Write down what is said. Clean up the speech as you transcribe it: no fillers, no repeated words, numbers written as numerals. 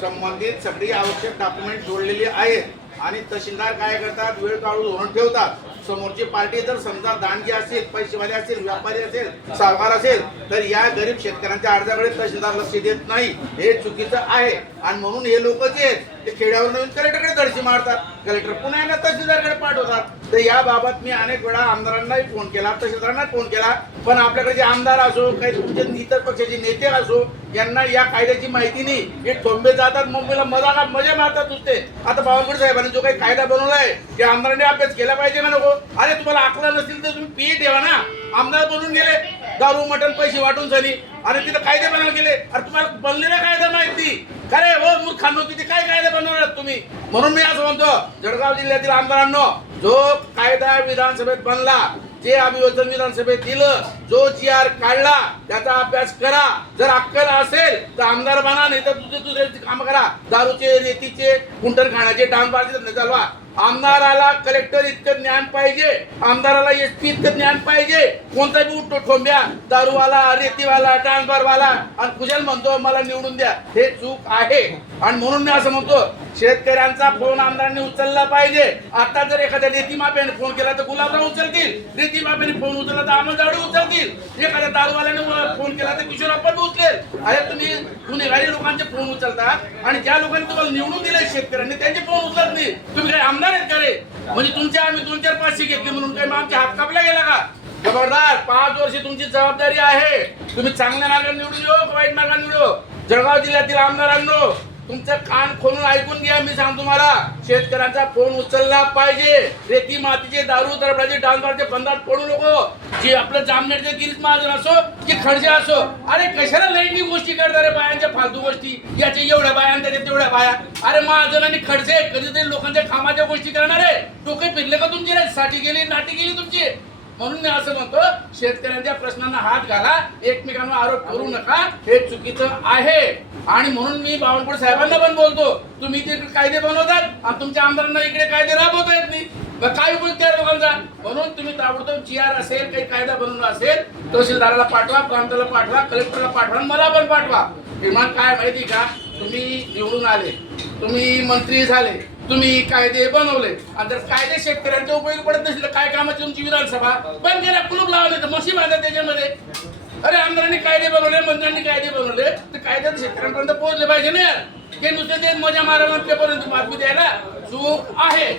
संबंधित सगळी आवश्यक डॉक्युमेंट जोडलेली आहेत आणि तहसीलदार काय करतात, वेळ काढून धोरण ठेवतात. समोरची पार्टी जर समजा दांडगी असेल, पैसेवाले असेल, व्यापारी असेल, सावकार असेल, तर या गरीब शेतकऱ्यांच्या अर्जाकडे तहसीलदार लक्ष देत नाही. हे चुकीचं आहे आणि म्हणून हे लोक जे आहेत ते खेड्यावर नवीन कलेक्टरकडे धडकी मारतात. कलेक्टर पुन्हा यांना तहसीलदारकडे पाठवतात. तर याबाबत मी अनेक वेळा आमदारांनाही फोन केला, तहसीलदारांना फोन केला, पण आपल्याकडे जे आमदार असो, काही तुमचे इतर पक्षाचे नेते असो, यांना या कायद्याची माहिती नाही. हे ठोंबे जातात मुंबईला, मजा मारतात नुसते. आता बावनकुळे साहेबांनी जो काही कायदा बनवलाय ते आमदारांनी अभ्यास केला पाहिजे का नको? अरे तुम्हाला अकला नसतील तर तुम्ही पीए ठेवा ना. आमदार बनून गेले दारू मटण पैसे वाटून झाली आणि तिथे कायदे बनायला गेले. अरे तुम्हाला बनलेला कायदा माहिती का रे? हो मूर्खांनो, तिथे काय कायदा बनवणार तुम्ही? म्हणून मी असं म्हणतो, जळगाव जिल्ह्यातील आमदारांनो, जो कायदा विधानसभेत बनला, जे अभियोजन विधानसभेत दिलं, जो GR काढला, त्याचा अभ्यास करा. जर अक्कल असेल तर आमदार बना, नाही तर दुसरे काम करा. दारूचे, रेतीचे, कुंटण खाण्याचे, डांगबारचे धंदे चालवा. आमदाराला कलेक्टर इतकं ज्ञान पाहिजे, आमदाराला SP इतकं ज्ञान पाहिजे. कोणता बी उठतो ठोंब्या, दारूवाला, रेतीवाला, डांगबारवाला आणि कुशल म्हणतो मला निवडून द्या, हे चूक आहे. आणि म्हणून मी असं म्हणतो, शेतकऱ्यांचा फोन आमदारांनी उचलला पाहिजे. आता जर एखाद्या रेती माफ्याने फोन केला तर गुलाबराव उचलतील, रेती माफ्याने फोन उचलला तर अमोल जावडे उचलतील, एखाद्या दारूवाल्याने फोन केला तर किशोरप्पा उचलेल. अरे तुम्ही गुन्हेगारी लोकांचे फोन उचलता आणि ज्या लोकांनी तुम्हाला निवडून दिले शेतकऱ्यांनी त्यांचे फोन उचलत नाही. तुम्ही काय आमदार आहेत का रे? म्हणजे तुमच्या आम्ही 2-4 500 घेतले म्हणून काय आमचे हात कापला गेला का? खबरदार, 5 वर्ष तुमची जबाबदारी आहे. तुम्ही चांगल्या मार्गाने निवडून येऊ, वाईट मार्गाने निवडू. जळगाव जिल्ह्यातील आमदारांनो, तुमचं कान खोलून ऐकून घ्या. मी सांगतो तुम्हाला, शेतकऱ्यांचा फोन उचलला पाहिजे. रेती मातीचे, दारू दरबडाचे, डांगबारचे फंदात पडू नको. जे आपलं जामनेरचे गिरीश महाजन असो की खडसे असो, अरे कशाला लैंगिक गोष्टी करतात रे? बायांच्या फालतू गोष्टी, याच्या एवढ्या बाया त्याच्या तेवढ्या बाया. अरे महाजन आणि खडसे कधीतरी लोकांच्या कामाच्या गोष्टी करणार आहे? डोके फिरले का तुमची? साठी गेली, नाटी गेली तुमची. म्हणून मी असं म्हणतो, शेतकऱ्यांच्या प्रश्नांना हात घाला, एकमेकांवर आरोप करू नका, हे चुकीचं आहे. आणि म्हणून मी बावनकुळे साहेबांना पण बोलतो, तुम्ही इथे कायदे बनवतात आणि तुमच्या आमदारांना इकडे कायदे राबवता येत नाही. काय उपयोग त्या लोकांचा? म्हणून तुम्ही ताबडतोब GR असेल, काही कायदा बनवला असेल, तहसीलदाराला पाठवा, प्रांताला पाठवा, कलेक्टरला पाठवा, मला पण पाठवा. किमान काय माहिती का, तुम्ही निवडून आले, तुम्ही मंत्री झाले, तुम्ही कायदे बनवले आणि जर कायदे शेतकऱ्यांचे उपयोग पडत नसेल तर काय कामाची तुमची विधानसभा बंद केल्या, कुलूप लावले तर मशी बांधतात त्याच्यामध्ये. अरे आमदारांनी कायदे बनवले, मंत्र्यांनी कायदे बनवले, तर कायदे शेतकऱ्यांपर्यंत पोहोचले पाहिजे ना यार. हे नुसते ते मजा मारा पेपरपर्यंत बातमी द्यायला चूक आहे.